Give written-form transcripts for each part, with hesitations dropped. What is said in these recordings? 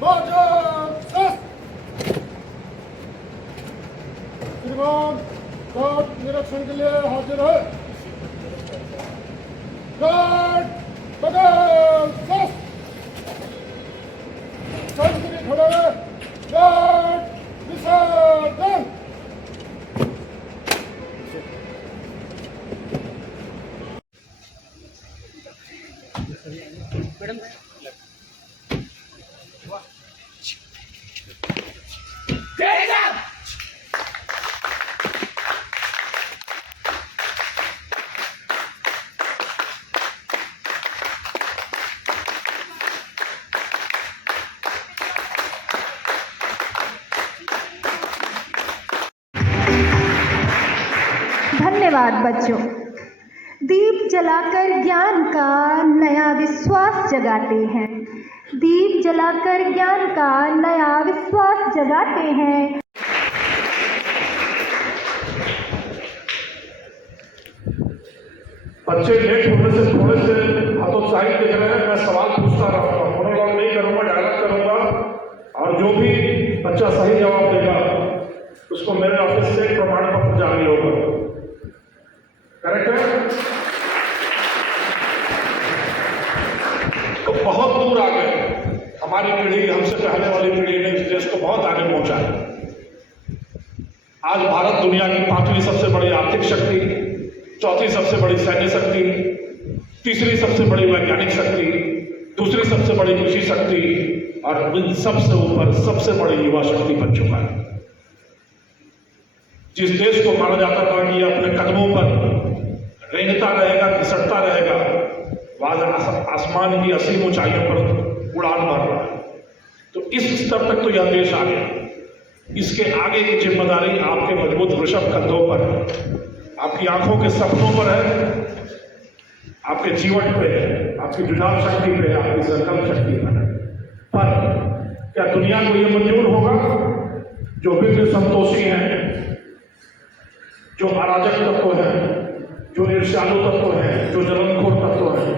श्रीमान गार्ड निरीक्षण के लिए हाजिर है। गार्ड बगल संतरी खड़े हैं। गार्ड विसर्जन। धन्यवाद बच्चों। दीप जलाकर ज्ञान का नया विश्वास जगाते हैं। दीप जलाकर ज्ञान का नया विश्वास जगाते हैं। बच्चे लेट होने से थोड़े से हतोत्साहित दिख रहे हैं। मैं सवाल पूछता रहूँगा, मोनोलॉग नहीं करूँगा, डायलॉग करूँगा, और जो भी बच्चा सही जवाब देगा उसको मेरे ऑफिस से प्रमाण पत्र जारी होगा। करेक्ट है? तो बहुत दूर आ गए हमारी पीढ़ी, हमसे पहले वाली पीढ़ी ने इस देश को बहुत आगे पहुंचाया। आज भारत दुनिया की 5वीं सबसे बड़ी आर्थिक शक्ति, 4थी सबसे बड़ी सैन्य शक्ति, 3री सबसे बड़ी वैज्ञानिक शक्ति, 2री सबसे बड़ी कृषि शक्ति, और इन सबसे ऊपर सबसे बड़ी युवा शक्ति बन चुका है। जिस देश को माना जाता था कि अपने कदमों पर रेंगता रहेगा, घिसटता रहेगा, वह आसमान की असीम ऊंचाइयों पर उड़ान मार रहा है। तो इस स्तर तक तो यह देश आ गया। इसके आगे की जिम्मेदारी आपके मजबूत वृषभ कंधों पर, आपकी आंखों के सपनों पर है, आपके जीवन पे है, आपकी जुझारू शक्ति पे, आपकी संकल्प शक्ति पर है। पर क्या दुनिया को यह मंजूर होगा जो विघ्न संतोषी हैं, जो अराजक तत्व हैं, जो ईर्ष्यालु तत्व हैं, जो जलनखोर तत्व हैं,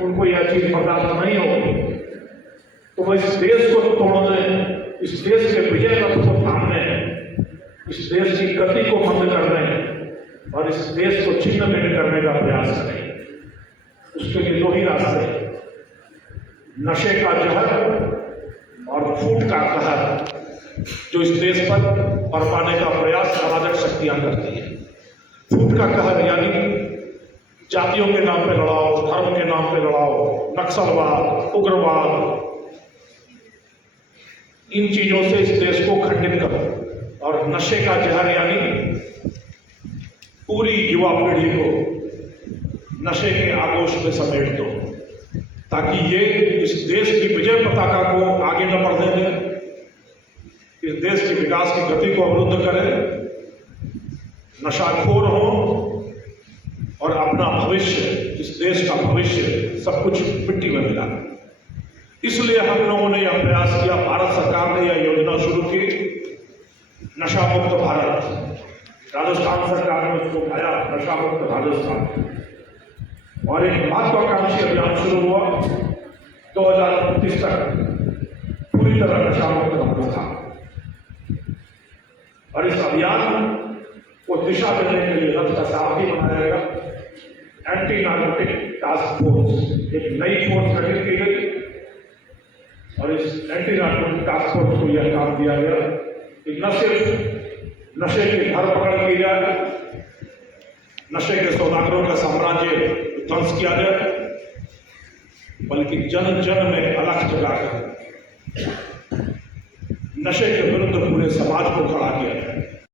उनको यह चीज बर्दाश्त नहीं होगी? तो वो इस देश को तोड़ने, इस देश के विजय रथ को थामने, इस देश की गति को बंद करने और इस देश को छिन्न भिन्न करने का प्रयास करें। उसके लिए 2 ही रास्ते हैं, नशे का जहर और फूट का कहर, जो इस देश पर बरपाने का प्रयास अराजक शक्तियां करती है। फूट का कहर यानी जातियों के नाम पे लड़ाओ, धर्म के नाम पे लड़ाओ, नक्सलवाद, उग्रवाद, इन चीजों से इस देश को खंडित करो। और नशे का जहर यानी पूरी युवा पीढ़ी को नशे के आगोश में समेट दो, ताकि ये इस देश की विजय पताका को आगे न बढ़ने दें, इस देश के विकास की गति को अवरुद्ध करें, नशाखोर हो और अपना भविष्य, इस देश का भविष्य सब कुछ मिट्टी में मिला। इसलिए हम लोगों ने यह प्रयास किया, भारत सरकार ने यह योजना शुरू की, नशा मुक्त भारत। राजस्थान सरकार ने उसको उठाया, नशा मुक्त राजस्थान, और एक महत्वाकांक्षी अभियान शुरू हुआ 2025 तक पूरी तरह नशा मुक्त राजस्थान। और इस अभियान को दिशा देने के लिए रथ का सारथी बनाया गया एंटी नार्कोटिक टास्क फोर्स, एक नई फोर्स गठित की गई, और इस एंटी नार्कोटिक टास्क फोर्स को यह काम दिया गया कि न सिर्फ नशे की धरपकड़ की जाए, नशे के सौदागरों का साम्राज्य ध्वंस किया जाए, बल्कि जन जन में अलख जगाकर नशे के विरुद्ध पूरे समाज को खड़ा किया जाए।